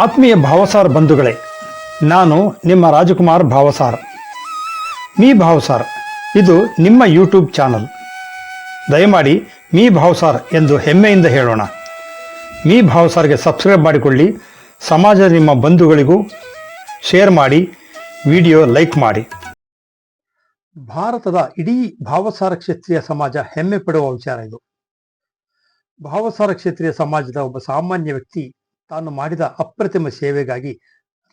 ಆತ್ಮೀಯ ಭಾವಸಾರ್ ಬಂಧುಗಳೇ, ನಾನು ನಿಮ್ಮ ರಾಜಕುಮಾರ್ ಭಾವಸಾರ್. ಮೀ ಭಾವಸಾರ್ ಇದು ನಿಮ್ಮ ಯೂಟ್ಯೂಬ್ ಚಾನಲ್. ದಯಮಾಡಿ ಮೀ ಭಾವಸಾರ್ ಎಂದು ಹೆಮ್ಮೆಯಿಂದ ಹೇಳೋಣ. ಮೀ ಭಾವಸಾರ್ಗೆ ಸಬ್ಸ್ಕ್ರೈಬ್ ಮಾಡಿಕೊಳ್ಳಿ. ಸಮಾಜ ನಿಮ್ಮ ಬಂಧುಗಳಿಗೂ ಶೇರ್ ಮಾಡಿ, ವಿಡಿಯೋ ಲೈಕ್ ಮಾಡಿ. ಭಾರತದ ಇಡೀ ಭಾವಸಾರ ಕ್ಷೇತ್ರೀಯ ಸಮಾಜ ಹೆಮ್ಮೆ ಪಡುವ ವಿಚಾರ ಇದು. ಭಾವಸಾರ ಕ್ಷೇತ್ರೀಯ ಸಮಾಜದ ಒಬ್ಬ ಸಾಮಾನ್ಯ ವ್ಯಕ್ತಿ ತಾನು ಮಾಡಿದ ಅಪ್ರತಿಮ ಸೇವೆಗಾಗಿ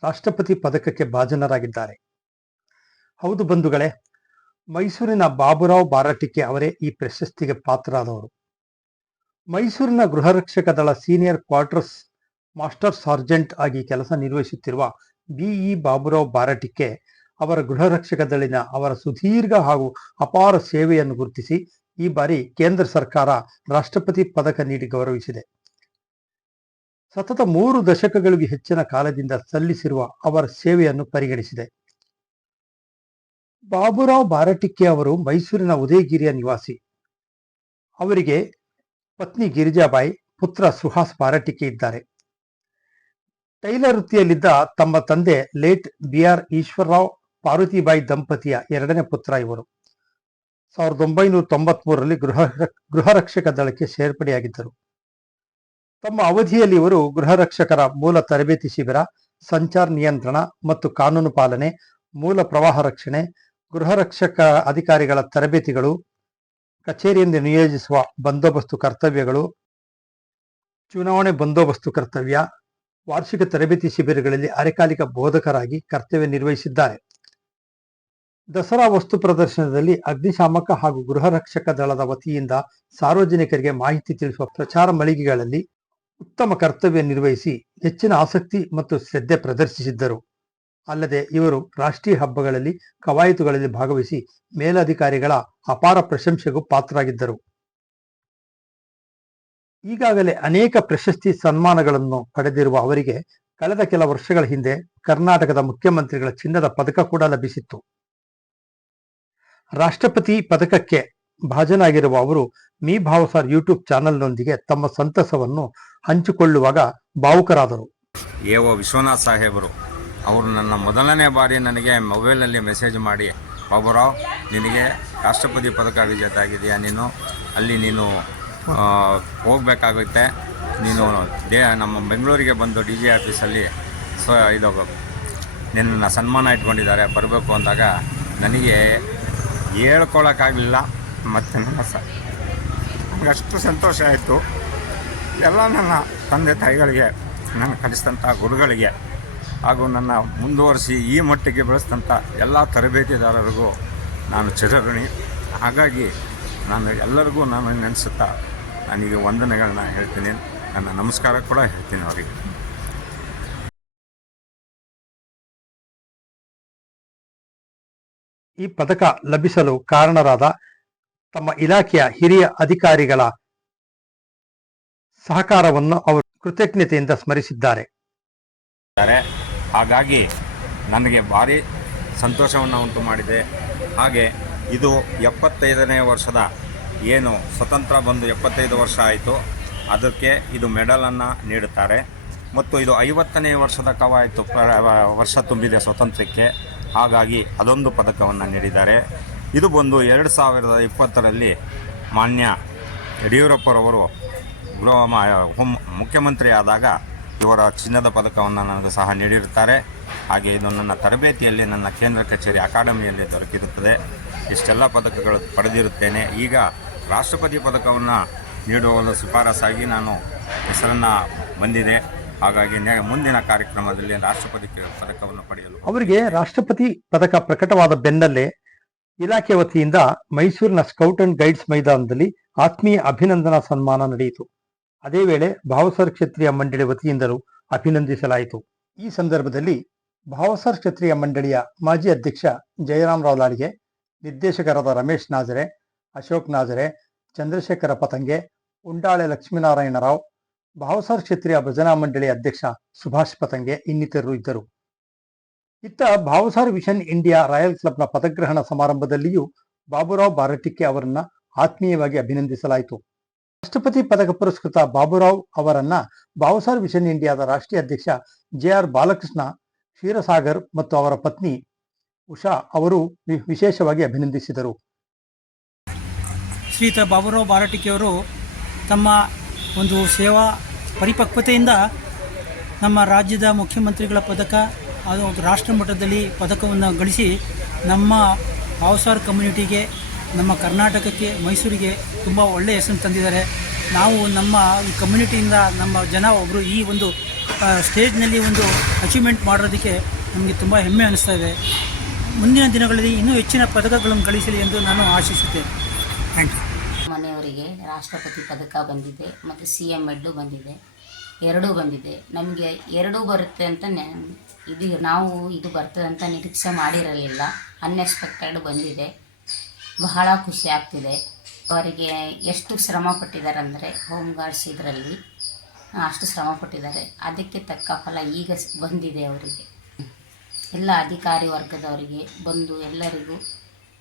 ರಾಷ್ಟ್ರಪತಿ ಪದಕಕ್ಕೆ ಭಾಜನರಾಗಿದ್ದಾರೆ. ಹೌದು ಬಂಧುಗಳೇ, ಮೈಸೂರಿನ ಬಾಬುರಾವ್ ಬಾರಟಿಕೆ ಅವರೇ ಈ ಪ್ರಶಸ್ತಿಗೆ ಪಾತ್ರರಾದವರು. ಮೈಸೂರಿನ ಗೃಹರಕ್ಷಕ ದಳ ಸೀನಿಯರ್ ಕ್ವಾರ್ಟರ್ಸ್ ಮಾಸ್ಟರ್ ಸಾರ್ಜೆಂಟ್ ಆಗಿ ಕೆಲಸ ನಿರ್ವಹಿಸುತ್ತಿರುವ ಬಿಇ ಬಾಬುರಾವ್ ಬಾರಟಿಕೆ ಅವರ ಗೃಹರಕ್ಷಕ ದಳಿನ ಅವರ ಸುದೀರ್ಘ ಹಾಗೂ ಅಪಾರ ಸೇವೆಯನ್ನು ಗುರುತಿಸಿ ಈ ಬಾರಿ ಕೇಂದ್ರ ಸರ್ಕಾರ ರಾಷ್ಟ್ರಪತಿ ಪದಕ ನೀಡಿ ಗೌರವಿಸಿದೆ. ಸತತ 3 ದಶಕಗಳಿಗೆ ಹೆಚ್ಚಿನ ಕಾಲದಿಂದ ಸಲ್ಲಿಸಿರುವ ಅವರ ಸೇವೆಯನ್ನು ಪರಿಗಣಿಸಿದೆ. ಬಾಬುರಾವ್ ಬಾರಟಿಕೆ ಅವರು ಮೈಸೂರಿನ ಉದಯಗಿರಿಯ ನಿವಾಸಿ. ಅವರಿಗೆ ಪತ್ನಿ ಗಿರಿಜಾಬಾಯಿ, ಪುತ್ರ ಸುಹಾಸ್ ಬಾರಟಿಕೆ ಇದ್ದಾರೆ. ಟೈಲರ್ ವೃತ್ತಿಯಲ್ಲಿದ್ದ ತಮ್ಮ ತಂದೆ ಲೇಟ್ BR ಈಶ್ವರರಾವ್ ಪಾರ್ವತಿಬಾಯಿ ದಂಪತಿಯ 2ನೇ ಪುತ್ರ ಇವರು. 1993ರಲ್ಲಿ ಗೃಹರಕ್ಷಕ ದಳಕ್ಕೆ ಸೇರ್ಪಡೆಯಾಗಿದ್ದರು. ತಮ್ಮ ಅವಧಿಯಲ್ಲಿ ಇವರು ಗೃಹರಕ್ಷಕರ ಮೂಲ ತರಬೇತಿ ಶಿಬಿರ, ಸಂಚಾರ ನಿಯಂತ್ರಣ ಮತ್ತು ಕಾನೂನು ಪಾಲನೆ, ಮೂಲ ಪ್ರವಾಹ ರಕ್ಷಣೆ, ಗೃಹರಕ್ಷಕ ಅಧಿಕಾರಿಗಳ ತರಬೇತಿಗಳು, ಕಚೇರಿಯಿಂದ ನಿಯೋಜಿಸುವ ಬಂದೋಬಸ್ತು ಕರ್ತವ್ಯಗಳು, ಚುನಾವಣೆ ಬಂದೋಬಸ್ತು ಕರ್ತವ್ಯ, ವಾರ್ಷಿಕ ತರಬೇತಿ ಶಿಬಿರಗಳಲ್ಲಿ ಅರೆಕಾಲಿಕ ಬೋಧಕರಾಗಿ ಕರ್ತವ್ಯ ನಿರ್ವಹಿಸಿದ್ದಾರೆ. ದಸರಾ ವಸ್ತು ಪ್ರದರ್ಶನದಲ್ಲಿ ಅಗ್ನಿಶಾಮಕ ಹಾಗೂ ಗೃಹರಕ್ಷಕ ದಳದ ವತಿಯಿಂದ ಸಾರ್ವಜನಿಕರಿಗೆ ಮಾಹಿತಿ ತಿಳಿಸುವ ಪ್ರಚಾರ ಮಳಿಗೆಗಳಲ್ಲಿ ಉತ್ತಮ ಕರ್ತವ್ಯ ನಿರ್ವಹಿಸಿ ಹೆಚ್ಚಿನ ಆಸಕ್ತಿ ಮತ್ತು ಶ್ರದ್ಧೆ ಪ್ರದರ್ಶಿಸಿದ್ದರು. ಅಲ್ಲದೆ ಇವರು ರಾಷ್ಟ್ರೀಯ ಹಬ್ಬಗಳಲ್ಲಿ, ಕವಾಯತುಗಳಲ್ಲಿ ಭಾಗವಹಿಸಿ ಮೇಲಧಿಕಾರಿಗಳ ಅಪಾರ ಪ್ರಶಂಸೆಗೂ ಪಾತ್ರರಾಗಿದ್ದರು. ಈಗಾಗಲೇ ಅನೇಕ ಪ್ರಶಸ್ತಿ ಸನ್ಮಾನಗಳನ್ನು ಪಡೆದಿರುವ ಅವರಿಗೆ ಕಳೆದ ಕೆಲ ವರ್ಷಗಳ ಹಿಂದೆ ಕರ್ನಾಟಕದ ಮುಖ್ಯಮಂತ್ರಿಗಳ ಚಿನ್ನದ ಪದಕ ಕೂಡ ಲಭಿಸಿತ್ತು. ರಾಷ್ಟ್ರಪತಿ ಪದಕಕ್ಕೆ ಭಾಜನಾಗಿರುವ ಅವರು ಮೀ ಭಾವಸಾರ್ ಯೂಟ್ಯೂಬ್ ಚಾನೆಲ್ನೊಂದಿಗೆ ತಮ್ಮ ಸಂತಸವನ್ನು ಹಂಚಿಕೊಳ್ಳುವಾಗ ಭಾವುಕರಾದರು. ಎಒ ವಿಶ್ವನಾಥ್ ಸಾಹೇಬರು ಅವರು ನನ್ನ ಮೊದಲನೇ ಬಾರಿ ನನಗೆ ಮೊಬೈಲ್ನಲ್ಲಿ ಮೆಸೇಜ್ ಮಾಡಿ, ಬಾಬುರಾವ್ ನಿನಗೆ ರಾಷ್ಟ್ರಪತಿ ಪದಕ ವಿಜೇತ ಆಗಿದೆಯಾ, ನೀನು ಹೋಗಬೇಕಾಗುತ್ತೆ, ನೀನು ನಮ್ಮ ಬೆಂಗಳೂರಿಗೆ ಬಂದು DG ಆಫೀಸಲ್ಲಿ ನಿನ್ನನ್ನು ಸನ್ಮಾನ ಇಟ್ಕೊಂಡಿದ್ದಾರೆ, ಬರಬೇಕು ಅಂದಾಗ ನನಗೆ ಹೇಳ್ಕೊಳಕ್ಕಾಗಲಿಲ್ಲ. ಮತ್ತು ನನಗೆ ಅಷ್ಟು ಸಂತೋಷ ಆಯಿತು. ಎಲ್ಲ ನನ್ನ ತಂದೆ ತಾಯಿಗಳಿಗೆ, ನನ್ನ ಕಲಿಸಿದಂಥ ಗುರುಗಳಿಗೆ ಹಾಗೂ ನನ್ನ ಮುಂದುವರಿಸಿ ಈ ಮಟ್ಟಿಗೆ ಬೆಳೆಸಿದಂಥ ಎಲ್ಲ ತರಬೇತಿದಾರರಿಗೂ ನಾನು ಚಿರಋಣಿ. ಹಾಗಾಗಿ ನಾನು ಎಲ್ಲರಿಗೂ ನೆನೆಸುತ್ತಾ ನನಗೆ ವಂದನೆಗಳನ್ನ ಹೇಳ್ತೀನಿ, ನನ್ನ ನಮಸ್ಕಾರ ಕೂಡ ಹೇಳ್ತೀನಿ ಅವರಿಗೆ. ಈ ಪದಕ ಲಭಿಸಲು ಕಾರಣರಾದ ತಮ್ಮ ಇಲಾಖೆಯ ಹಿರಿಯ ಅಧಿಕಾರಿಗಳ ಸಹಕಾರವನ್ನು ಅವರು ಕೃತಜ್ಞತೆಯಿಂದ ಸ್ಮರಿಸಿದ್ದಾರೆ. ಹಾಗಾಗಿ ನನಗೆ ಭಾರಿ ಸಂತೋಷವನ್ನು ಉಂಟು ಮಾಡಿದೆ. ಹಾಗೆ ಇದು 75ನೇ ವರ್ಷದ, ಏನು ಸ್ವತಂತ್ರ ಬಂದು 75 ವರ್ಷ ಆಯಿತು, ಅದಕ್ಕೆ ಇದು ಮೆಡಲನ್ನು ನೀಡುತ್ತಾರೆ. ಮತ್ತು ಇದು 50ನೇ ವರ್ಷದ ಕವಾಯತು ವರ್ಷ ತುಂಬಿದೆ ಸ್ವಾತಂತ್ರ್ಯಕ್ಕೆ. ಹಾಗಾಗಿ ಅದೊಂದು ಪದಕವನ್ನು ನೀಡಿದ್ದಾರೆ. ಇದು ಬಂದು 2020ರಲ್ಲಿ ಮಾನ್ಯ ಯಡಿಯೂರಪ್ಪರವರು ಮುಖ್ಯಮಂತ್ರಿ ಆದಾಗ ಇವರ ಚಿನ್ನದ ಪದಕವನ್ನು ನನಗೂ ಸಹ ನೀಡಿರುತ್ತಾರೆ. ಹಾಗೆ ಇದು ನನ್ನ ತರಬೇತಿಯಲ್ಲಿ ನನ್ನ ಕೇಂದ್ರ ಕಚೇರಿ ಅಕಾಡೆಮಿಯಲ್ಲಿ ದೊರಕಿರುತ್ತದೆ. ಇಷ್ಟೆಲ್ಲ ಪದಕಗಳು ಪಡೆದಿರುತ್ತೇನೆ. ಈಗ ರಾಷ್ಟ್ರಪತಿ ಪದಕವನ್ನು ನೀಡುವ ಶಿಫಾರಸಾಗಿ ನಾನು ಹೆಸರನ್ನು ಬಂದಿದೆ. ಹಾಗಾಗಿ ಮುಂದಿನ ಕಾರ್ಯಕ್ರಮದಲ್ಲಿ ರಾಷ್ಟ್ರಪತಿ ಪದಕವನ್ನು ಪಡೆಯಲು ಅವರಿಗೆ ರಾಷ್ಟ್ರಪತಿ ಪದಕ ಪ್ರಕಟವಾದ ಬೆನ್ನಲ್ಲೇ ಇಲಾಖೆ ವತಿಯಿಂದ ಮೈಸೂರಿನ ಸ್ಕೌಟ್ ಅಂಡ್ ಗೈಡ್ಸ್ ಮೈದಾನದಲ್ಲಿ ಆತ್ಮೀಯ ಅಭಿನಂದನಾ ಸನ್ಮಾನ ನಡೆಯಿತು. ಅದೇ ವೇಳೆ ಭಾವಸಾರ್ ಕ್ಷೇತ್ರೀಯ ಮಂಡಳಿ ವತಿಯಿಂದಲೂ ಅಭಿನಂದಿಸಲಾಯಿತು. ಈ ಸಂದರ್ಭದಲ್ಲಿ ಭಾವಸಾರ್ ಕ್ಷೇತ್ರೀಯ ಮಂಡಳಿಯ ಮಾಜಿ ಅಧ್ಯಕ್ಷ ಜಯರಾಮರಾವ್ ಲಾಳಿಗೆ, ನಿರ್ದೇಶಕರಾದ ರಮೇಶ್ ನಾಜರೆ, ಅಶೋಕ್ ನಾಜರೆ, ಚಂದ್ರಶೇಖರ ಪತಂಗೆ, ಉಂಡಾಳೆ ಲಕ್ಷ್ಮೀನಾರಾಯಣರಾವ್, ಭಾವಸಾರ್ ಕ್ಷೇತ್ರೀಯ ಭಜನಾ ಮಂಡಳಿ ಅಧ್ಯಕ್ಷ ಸುಭಾಷ್ ಪತಂಗೆ ಇನ್ನಿತರರು ಇದ್ದರು. ಇತ್ತ ಭಾವಸಾರ್ ವಿಷನ್ ಇಂಡಿಯಾ ರಾಯಲ್ ಕ್ಲಬ್ನ ಪದಗ್ರಹಣ ಸಮಾರಂಭದಲ್ಲಿಯೂ ಬಾಬುರಾವ್ ಬಾರಟಿಕೆ ಅವರನ್ನ ಆತ್ಮೀಯವಾಗಿ ಅಭಿನಂದಿಸಲಾಯಿತು. ರಾಷ್ಟ್ರಪತಿ ಪದಕ ಪುರಸ್ಕೃತ ಬಾಬುರಾವ್ ಅವರನ್ನ ಭಾವಸಾರ್ ವಿಷನ್ ಇಂಡಿಯಾದ ರಾಷ್ಟ್ರೀಯ ಅಧ್ಯಕ್ಷ JR ಬಾಲಕೃಷ್ಣ ಕ್ಷೀರಸಾಗರ್ ಮತ್ತು ಅವರ ಪತ್ನಿ ಉಷಾ ಅವರು ವಿಶೇಷವಾಗಿ ಅಭಿನಂದಿಸಿದರು. ಶ್ರೀಯುತ ಬಾಬುರಾವ್ ಬಾರಟಿಕೆಯವರು ತಮ್ಮ ಒಂದು ಸೇವಾ ಪರಿಪಕ್ವತೆಯಿಂದ ನಮ್ಮ ರಾಜ್ಯದ ಮುಖ್ಯಮಂತ್ರಿಗಳ ಪದಕ ಅದು ರಾಷ್ಟ್ರ ಮಟ್ಟದಲ್ಲಿ ಪದಕವನ್ನು ಗಳಿಸಿ ನಮ್ಮ ಭಾವಸಾರ ಕಮ್ಯುನಿಟಿಗೆ, ನಮ್ಮ ಕರ್ನಾಟಕಕ್ಕೆ, ಮೈಸೂರಿಗೆ ತುಂಬ ಒಳ್ಳೆಯ ಹೆಸರು ತಂದಿದ್ದಾರೆ. ನಾವು ನಮ್ಮ ಈ ಕಮ್ಯುನಿಟಿಯಿಂದ ನಮ್ಮ ಜನ ಒಬ್ಬರು ಈ ಒಂದು ಸ್ಟೇಜ್ನಲ್ಲಿ ಒಂದು ಅಚೀವ್ಮೆಂಟ್ ಮಾಡೋದಕ್ಕೆ ನಮಗೆ ತುಂಬ ಹೆಮ್ಮೆ ಅನ್ನಿಸ್ತಾ ಇದೆ. ಮುಂದಿನ ದಿನಗಳಲ್ಲಿ ಇನ್ನೂ ಹೆಚ್ಚಿನ ಪದಕಗಳನ್ನು ಗಳಿಸಲಿ ಎಂದು ನಾನು ಆಶಿಸುತ್ತೇನೆ. Thank you. ಮನೆಯವರಿಗೆ ರಾಷ್ಟ್ರಪತಿ ಪದಕ ಬಂದಿದೆ ಮತ್ತು CM ಮೆಡ್ಲು ಬಂದಿದೆ, ಎರಡೂ ಬಂದಿದೆ. ನಮಗೆ ಎರಡೂ ಬರುತ್ತೆ ಅಂತ ನಾವು ಇದು ಬರ್ತದೆ ಅಂತ ನಿರೀಕ್ಷೆ ಮಾಡಿರಲಿಲ್ಲ. ಅನ್ಎಕ್ಸ್ಪೆಕ್ಟೆಡ್ ಬಂದಿದೆ. ಬಹಳ ಖುಷಿ ಆಗ್ತಿದೆ. ಅವರಿಗೆ ಎಷ್ಟು ಶ್ರಮ ಪಟ್ಟಿದ್ದಾರೆ ಅಂದರೆ ಹೋಮ್ ಗಾರ್ಡ್ಸ್ ಇದರಲ್ಲಿ ಅಷ್ಟು ಶ್ರಮ ಪಟ್ಟಿದ್ದಾರೆ. ಅದಕ್ಕೆ ತಕ್ಕ ಫಲ ಈಗ ಬಂದಿದೆ ಅವರಿಗೆ. ಎಲ್ಲ ಅಧಿಕಾರಿ ವರ್ಗದವರಿಗೆ ಬಂದು ಎಲ್ಲರಿಗೂ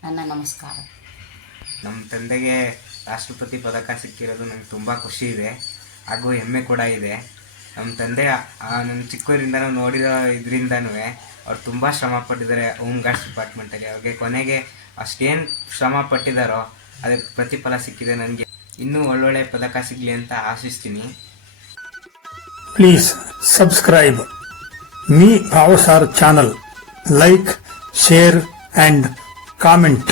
ನನ್ನ ನಮಸ್ಕಾರ. ನಮ್ಮ ತಂದೆಗೆ ರಾಷ್ಟ್ರಪತಿ ಪದಕ ಸಿಕ್ಕಿರೋದು ನನಗೆ ತುಂಬ ಖುಷಿ ಇದೆ ಹಾಗೂ ಹೆಮ್ಮೆ ಕೂಡ ಇದೆ. ನಮ್ಮ ತಂದೆ ನನ್ನ ಚಿಕ್ಕವರಿಂದನೂ ನೋಡಿರೋ ಇದರಿಂದನೂ ಅವ್ರು ತುಂಬ ಶ್ರಮ ಪಟ್ಟಿದ್ದಾರೆ ಹೋಮ್ ಗಾರ್ಡ್ಸ್ ಡಿಪಾರ್ಟ್ಮೆಂಟಲ್ಲಿ. ಅವ್ರಿಗೆ ಕೊನೆಗೆ ಅಷ್ಟೇನು ಶ್ರಮ ಪಟ್ಟಿದ್ದಾರೋ ಅದಕ್ಕೆ ಪ್ರತಿಫಲ ಸಿಕ್ಕಿದೆ. ನನಗೆ ಇನ್ನೂ ಒಳ್ಳೊಳ್ಳೆ ಪದಕ ಸಿಗಲಿ ಅಂತ ಆಶಿಸ್ತೀನಿ. Please subscribe me Bhavsar channel, like, share and comment.